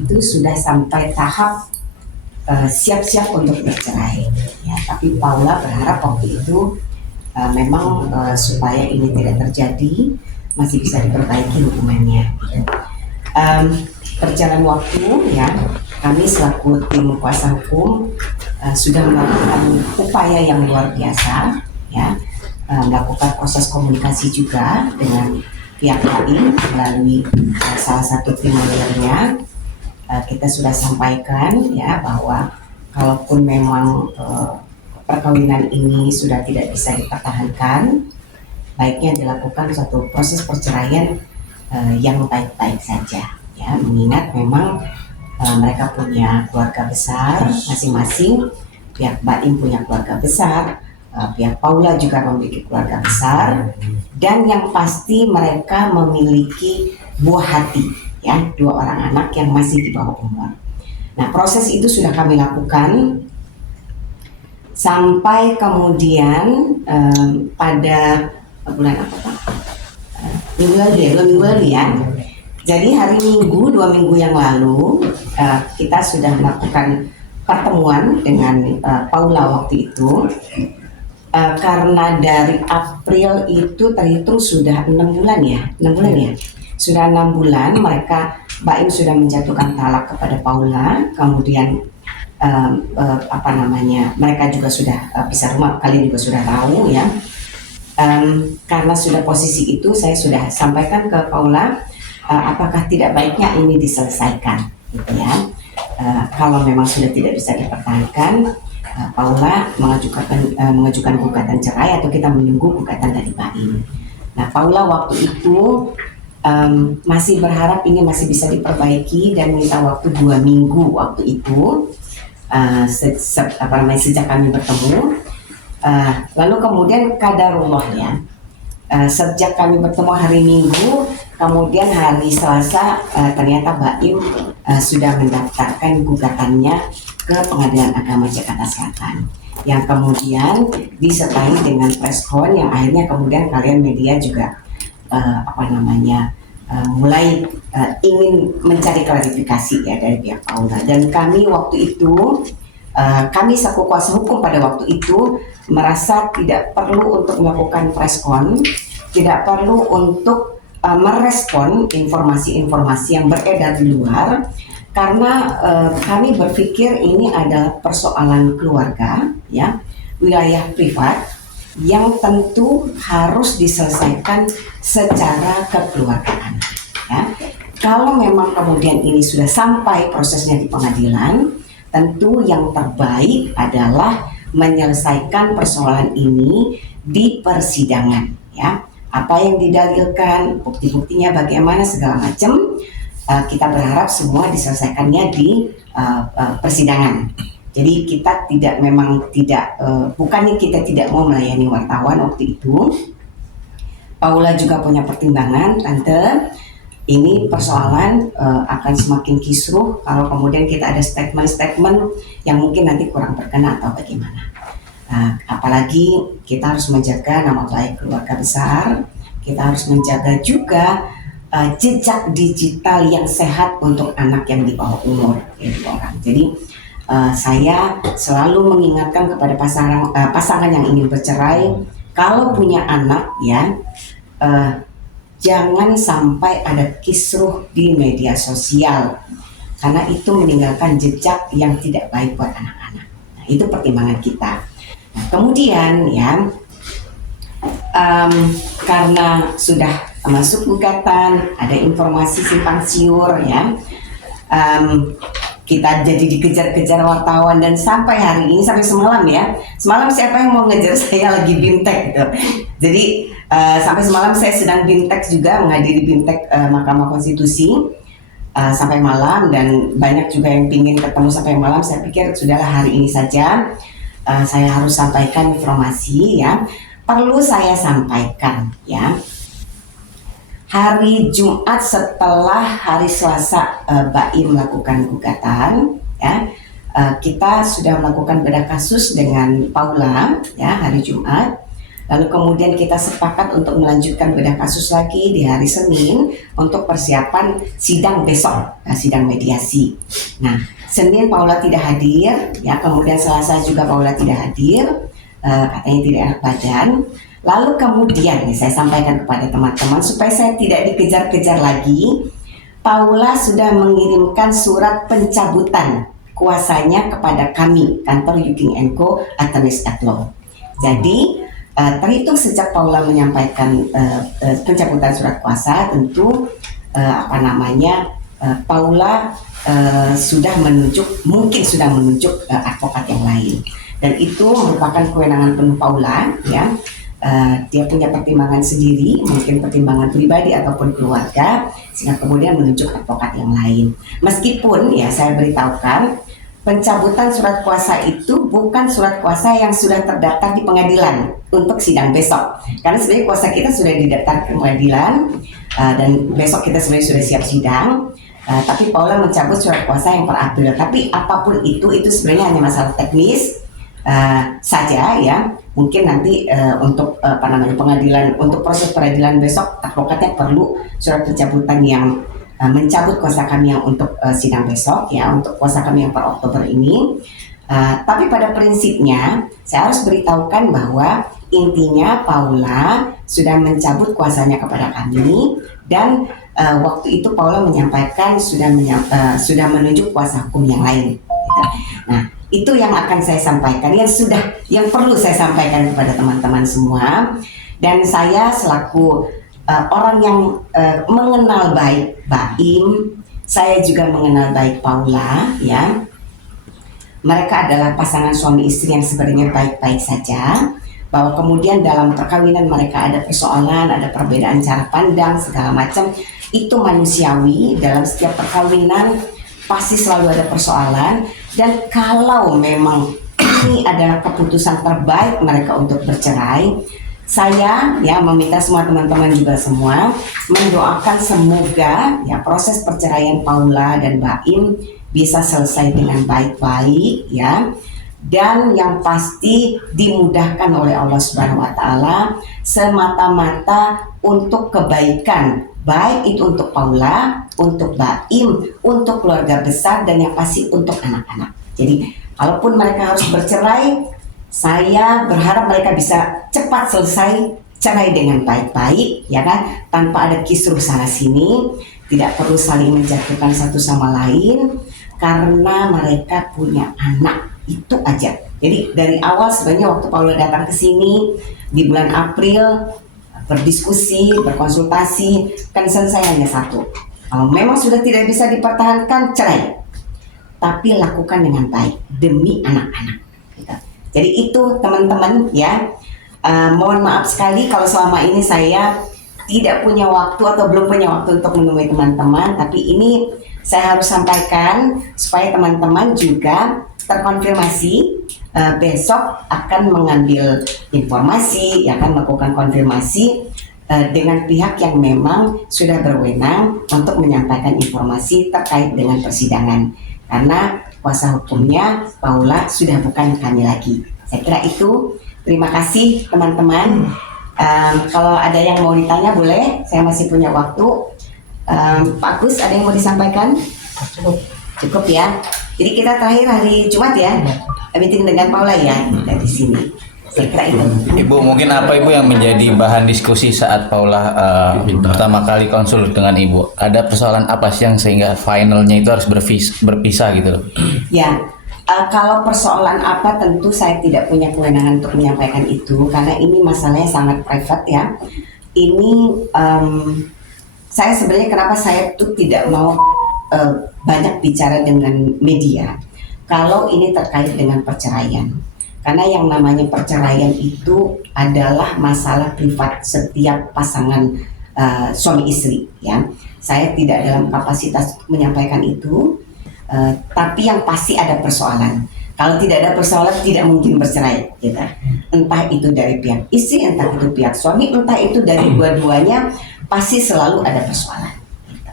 itu sudah sampai tahap siap-siap untuk bercerai. Ya, tapi Paula berharap waktu itu memang supaya ini tidak terjadi, masih bisa diperbaiki hubungannya. Berjalan waktu, ya, kami selaku tim kuasa hukum sudah melakukan upaya yang luar biasa, ya, melakukan proses komunikasi juga dengan pihak lain melalui salah satu tim lawyernya. Kita sudah sampaikan, ya, bahwa kalaupun memang perkawinan ini sudah tidak bisa dipertahankan, baiknya dilakukan suatu proses perceraian yang baik-baik saja, ya, mengingat memang mereka punya keluarga besar masing-masing. Pihak Baim punya keluarga besar, pihak Paula juga memiliki keluarga besar, dan yang pasti mereka memiliki buah hati, ya, 2 orang anak yang masih di bawah umur. Nah, proses itu sudah kami lakukan sampai kemudian pada bulan apa Pak? Minggu lalu ya, 2 minggu lalu ya. Jadi hari Minggu 2 minggu yang lalu kita sudah melakukan pertemuan dengan Paula waktu itu. Karena dari April itu terhitung sudah 6 bulan ya, 6 bulan ya. Sudah 6 bulan mereka, Baim sudah menjatuhkan talak kepada Paula, kemudian mereka juga sudah pisah rumah, kalian juga sudah tahu, ya. Karena sudah posisi itu, saya sudah sampaikan ke Paula, apakah tidak baiknya ini diselesaikan, gitu ya. Kalau memang sudah tidak bisa dipertahankan, Paula mengajukan gugatan cerai atau kita menunggu gugatan dari Baim. Nah, Paula waktu itu masih berharap ini masih bisa diperbaiki dan minta waktu 2 minggu waktu itu, sejak kami bertemu. Lalu kemudian qadarullah, ya, sejak kami bertemu hari Minggu, kemudian hari Selasa ternyata Baim sudah mendaftarkan gugatannya ke Pengadilan Agama Jakarta Selatan, yang kemudian disertai dengan preskon yang akhirnya kemudian kalian media juga mulai ingin mencari klarifikasi, ya, dari pihak Paula. Dan kami waktu itu, kami selaku kuasa hukum pada waktu itu merasa tidak perlu untuk melakukan preskon, tidak perlu untuk merespon informasi-informasi yang beredar di luar, karena kami berpikir ini adalah persoalan keluarga, ya, wilayah privat yang tentu harus diselesaikan secara kekeluargaan, ya. Kalau memang kemudian ini sudah sampai prosesnya di pengadilan, tentu yang terbaik adalah menyelesaikan persoalan ini di persidangan, ya. Apa yang didalilkan, bukti-buktinya bagaimana, segala macam, kita berharap semua diselesaikannya di persidangan. Jadi kita bukannya kita tidak mau melayani wartawan waktu itu. Paula juga punya pertimbangan, Tante, ini persoalan akan semakin kisruh kalau kemudian kita ada statement-statement yang mungkin nanti kurang berkenan atau bagaimana. Apalagi kita harus menjaga nama baik keluarga besar, kita harus menjaga juga jejak digital yang sehat untuk anak yang di bawah umur, ya, orang. Jadi saya selalu mengingatkan kepada pasangan yang ingin bercerai, kalau punya anak, ya, jangan sampai ada kisruh di media sosial, karena itu meninggalkan jejak yang tidak baik buat anak-anak. Nah, itu pertimbangan kita. Nah, kemudian, ya, karena sudah masuk gugatan, ada informasi simpang siur, ya, kita jadi dikejar-kejar wartawan, dan sampai hari ini, sampai semalam, ya, semalam siapa yang mau ngejar saya, lagi BIMTEK gitu. Jadi sampai semalam saya sedang BIMTEK juga, menghadiri BIMTEK Mahkamah Konstitusi sampai malam, dan banyak juga yang pingin ketemu sampai malam. Saya pikir sudahlah hari ini saja saya harus sampaikan informasi, ya. Perlu saya sampaikan, ya, hari Jumat setelah hari Selasa Baim melakukan gugatan, ya, kita sudah melakukan bedah kasus dengan Paula, ya, hari Jumat. Lalu kemudian kita sepakat untuk melanjutkan bedah kasus lagi di hari Senin untuk persiapan sidang besok, sidang mediasi. Nah, Senin Paula tidak hadir, ya, kemudian Selasa juga Paula tidak hadir, katanya tidak enak badan. Lalu kemudian nih, saya sampaikan kepada teman-teman supaya saya tidak dikejar-kejar lagi, Paula sudah mengirimkan surat pencabutan kuasanya kepada kami, kantor Yuking & Co. Attorneys at Law. Jadi terhitung sejak Paula menyampaikan pencabutan surat kuasa, tentu Paula mungkin sudah menunjuk advokat yang lain, dan itu merupakan kewenangan penuh Paula, ya. Dia punya pertimbangan sendiri, mungkin pertimbangan pribadi ataupun keluarga, sehingga kemudian menunjuk advokat yang lain. Meskipun ya saya beritahukan, pencabutan surat kuasa itu bukan surat kuasa yang sudah terdaftar di pengadilan untuk sidang besok. Karena sebenarnya kuasa kita sudah didaftar ke pengadilan, dan besok kita sebenarnya sudah siap sidang. Tapi Paula mencabut surat kuasa yang per April. Tapi apapun itu sebenarnya hanya masalah teknis saja, ya. Mungkin nanti untuk pengadilan, untuk proses peradilan besok, advokatnya perlu surat pencabutan yang mencabut kuasa kami yang untuk sidang besok, ya, untuk kuasa kami yang per Oktober ini. Tapi pada prinsipnya saya harus beritahukan bahwa intinya Paula sudah mencabut kuasanya kepada kami, dan waktu itu Paula menyampaikan sudah menunjuk kuasa hukum yang lain, gitu. Nah, itu yang akan saya sampaikan, yang perlu saya sampaikan kepada teman-teman semua. Dan saya selaku orang yang mengenal baik Baim, saya juga mengenal baik Paula, ya. Mereka adalah pasangan suami istri yang sebenarnya baik-baik saja. Bahwa kemudian dalam perkawinan mereka ada persoalan, ada perbedaan cara pandang, segala macam, itu manusiawi. Dalam setiap perkawinan pasti selalu ada persoalan, dan kalau memang ini adalah keputusan terbaik mereka untuk bercerai, saya ya meminta semua teman-teman juga semua mendoakan semoga ya proses perceraian Paula dan Baim bisa selesai dengan baik-baik, ya, dan yang pasti dimudahkan oleh Allah Subhanahu wa Ta'ala semata-mata untuk kebaikan, baik itu untuk Paula, untuk Baim, untuk keluarga besar, dan yang pasti untuk anak-anak. Jadi kalaupun mereka harus bercerai, saya berharap mereka bisa cepat selesai cerai dengan baik-baik, ya kan, tanpa ada kisruh sana sini, tidak perlu saling menjatuhkan satu sama lain, karena mereka punya anak, itu aja. Jadi dari awal sebenarnya waktu Paula datang ke sini di bulan April, berdiskusi, berkonsultasi, concern saya hanya satu. Kalau memang sudah tidak bisa dipertahankan, cerai. Tapi lakukan dengan baik demi anak-anak. Gitu. Jadi itu teman-teman, ya. Mohon maaf sekali kalau selama ini saya tidak punya waktu atau belum punya waktu untuk menemui teman-teman. Tapi ini saya harus sampaikan supaya teman-teman juga terkonfirmasi. Besok akan mengambil informasi, akan melakukan konfirmasi dengan pihak yang memang sudah berwenang untuk menyampaikan informasi terkait dengan persidangan, karena kuasa hukumnya Paula sudah bukan kami lagi. Saya kira itu. Terima kasih teman-teman. Kalau ada yang mau ditanya boleh, saya masih punya waktu. Pak Agus, ada yang mau disampaikan? Cukup ya. Jadi kita terakhir hari Jumat ya, meeting dengan Paula ya, dari sini. Saya kira itu. Ibu, mungkin apa Ibu yang menjadi bahan diskusi saat Paula pertama kali konsul dengan Ibu? Ada persoalan apa sih yang sehingga finalnya itu harus berpisah gitu loh? Ya, kalau persoalan apa tentu saya tidak punya kewenangan untuk menyampaikan itu, karena ini masalahnya sangat private ya. Ini saya sebenarnya kenapa saya tuh tidak mau banyak bicara dengan media kalau ini terkait dengan perceraian, karena yang namanya perceraian itu adalah masalah privat setiap pasangan suami istri, ya. Saya tidak dalam kapasitas untuk menyampaikan itu, tapi yang pasti ada persoalan. Kalau tidak ada persoalan tidak mungkin bercerai, gitu. Entah itu dari pihak istri, entah itu pihak suami, entah itu dari dua-duanya, pasti selalu ada persoalan, gitu.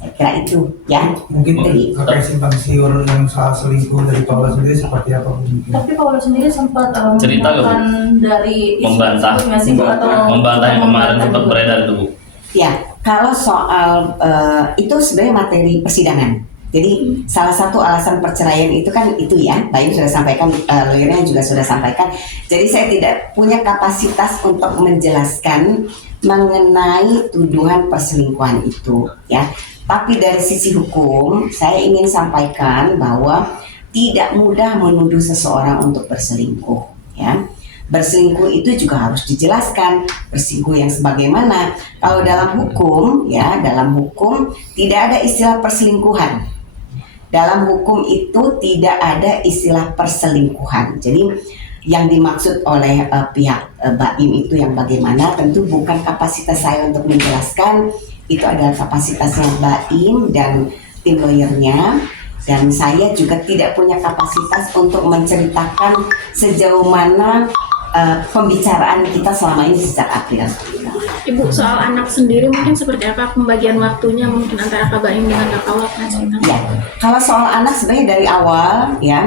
Saya Kira itu ya. Mungkin Jadi terkait simpang siur yang soal selingkuh dari Paula sendiri seperti apa mungkin? Tapi Paula sendiri sempat Cerita nggak, Bu? mengungkapkan dari isu Membantah. tersebut nggak sih, Bu? Atau Membantah yang kemarin membantah sempat juga? beredar itu, Bu. ya, kalau soal itu sebenarnya materi persidangan. Jadi salah satu alasan perceraian itu kan itu ya, Bayu sudah sampaikan, lawyernya juga sudah sampaikan. Jadi saya tidak punya kapasitas untuk menjelaskan mengenai tuduhan perselingkuhan itu ya. Tapi dari sisi hukum, saya ingin sampaikan bahwa tidak mudah menuduh seseorang untuk berselingkuh ya. Berselingkuh itu juga harus dijelaskan berselingkuh yang sebagaimana. Kalau dalam hukum ya, dalam hukum tidak ada istilah perselingkuhan. Dalam hukum itu tidak ada istilah perselingkuhan. Jadi yang dimaksud oleh pihak BAIM itu yang bagaimana, tentu bukan kapasitas saya untuk menjelaskan. Itu adalah kapasitasnya BAIM dan tim lawyernya. Dan saya juga tidak punya kapasitas untuk menceritakan sejauh mana pembicaraan kita selama ini sejak April. Ibu, soal anak sendiri mungkin seperti apa pembagian waktunya mungkin antara Kak Baim dengan Kak Paula? Ya, kalau soal anak sebenarnya dari awal ya,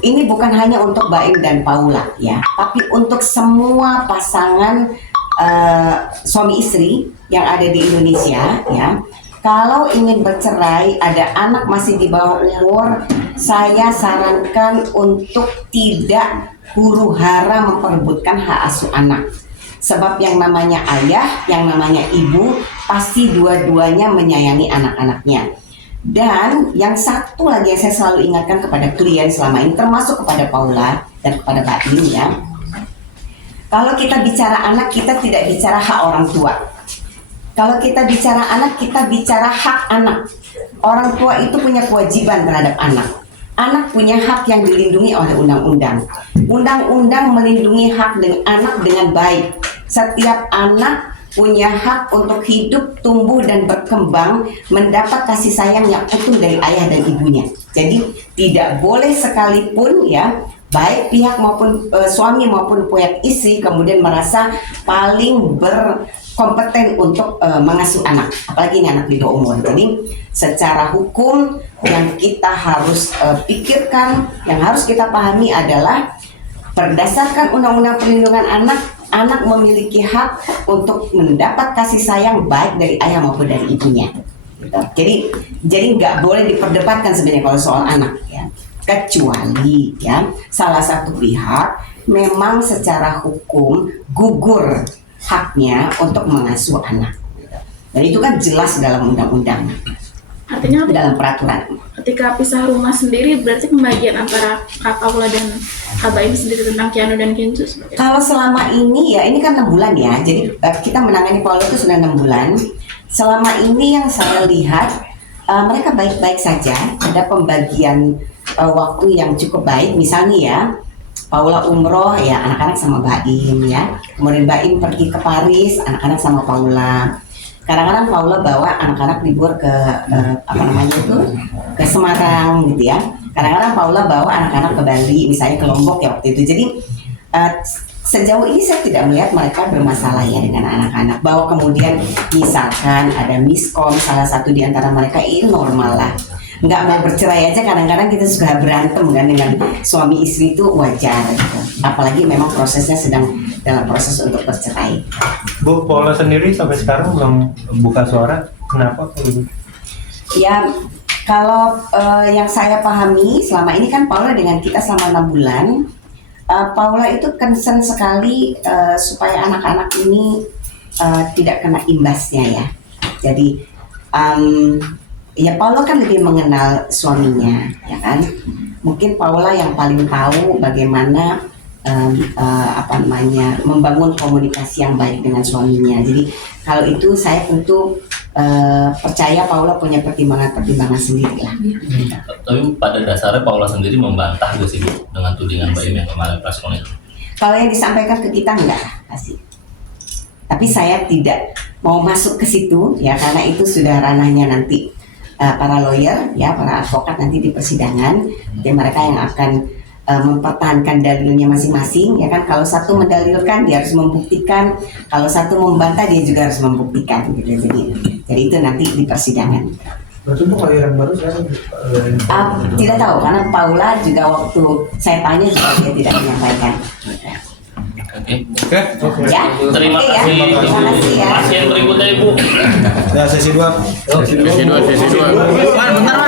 ini bukan hanya untuk Baim dan Paula ya, tapi untuk semua pasangan suami istri yang ada di Indonesia ya. Kalau ingin bercerai, ada anak masih di bawah umur, saya sarankan untuk tidak huru-hara memperebutkan hak asuh anak. Sebab yang namanya ayah, yang namanya ibu, pasti dua-duanya menyayangi anak-anaknya. Dan yang satu lagi yang saya selalu ingatkan kepada klien selama ini, termasuk kepada Paula dan kepada Mbak Ini ya. Kalau kita bicara anak, kita tidak bicara hak orang tua. Kalau kita bicara anak, kita bicara hak anak. Orang tua itu punya kewajiban terhadap anak. Anak punya hak yang dilindungi oleh undang-undang. Undang-undang melindungi hak anak dengan baik. Setiap anak punya hak untuk hidup, tumbuh, dan berkembang, mendapat kasih sayang yang utuh dari ayah dan ibunya. Jadi tidak boleh sekalipun ya, baik pihak maupun suami maupun pihak istri kemudian merasa paling berkompeten untuk mengasuh anak, apalagi ini anak di bawah umur. Jadi secara hukum yang kita harus pikirkan, yang harus kita pahami adalah berdasarkan Undang-Undang Perlindungan Anak, anak memiliki hak untuk mendapat kasih sayang baik dari ayah maupun dari ibunya. Jadi nggak boleh diperdebatkan sebenarnya kalau soal anak ya. Kecuali ya salah satu pihak memang secara hukum gugur haknya untuk mengasuh anak. Dan itu kan jelas dalam undang-undang, Artinya dalam peraturan. ketika pisah rumah sendiri berarti pembagian antara Kak Paula dan Kak Baim sendiri tentang Keanu dan Kenzo seperti apa? Kalau selama ini ya, ini kan 6 bulan ya, jadi kita menangani Paula itu sudah 6 bulan. Selama ini yang saya lihat mereka baik-baik saja, ada pembagian waktu yang cukup baik. Misalnya ya, Paula umroh ya anak-anak sama Baim ya, kemudian Baim pergi ke Paris, anak-anak sama Paula. Kadang-kadang Paula bawa anak-anak libur ke ke Semarang gitu ya. Kadang-kadang Paula bawa anak-anak ke Bali, misalnya ke Lombok ya waktu itu. Jadi sejauh ini saya tidak melihat mereka bermasalah ya dengan anak-anak. Bahwa kemudian misalkan ada miskom salah satu di antara mereka, ini normal lah. Nggak mau bercerai aja kadang-kadang kita suka berantem kan dengan suami istri, itu wajar gitu. Apalagi memang prosesnya sedang dalam proses untuk bercerai. Bu, Paula sendiri sampai sekarang belum buka suara. Kenapa? Ya, kalau yang saya pahami selama ini kan Paula dengan kita selama 6 bulan, Paula itu concern sekali supaya anak-anak ini tidak kena imbasnya ya. Jadi ya Paula kan lebih mengenal suaminya, ya kan. Mungkin Paula yang paling tahu bagaimana membangun komunikasi yang baik dengan suaminya. Jadi kalau itu saya tentu percaya Paula punya pertimbangan sendiri lah. Tapi pada dasarnya Paula sendiri membantah gak sih, Bu, dengan tudingan Baim yang kemarin preskon itu? Kalau yang disampaikan ke kita enggak pasti. Tapi saya tidak mau masuk ke situ ya, karena itu sudah ranahnya nanti para lawyer ya, para advokat nanti di persidangan. Jadi mereka yang akan mempertahankan dalilnya masing-masing ya kan. Kalau satu mendalilkan dia harus membuktikan, kalau satu membantah dia juga harus membuktikan gitu. Jadi itu nanti di persidangan. Berarti untuk lahiran baru saya Tidak tahu karena Paula juga waktu saya tanya juga dia tidak menyampaikan. Oke. Ya. Terima Oke, ya. kasih. Terima kasih ya. Pasien berikutnya Ibu. Ya sesi 2. Sesi 2.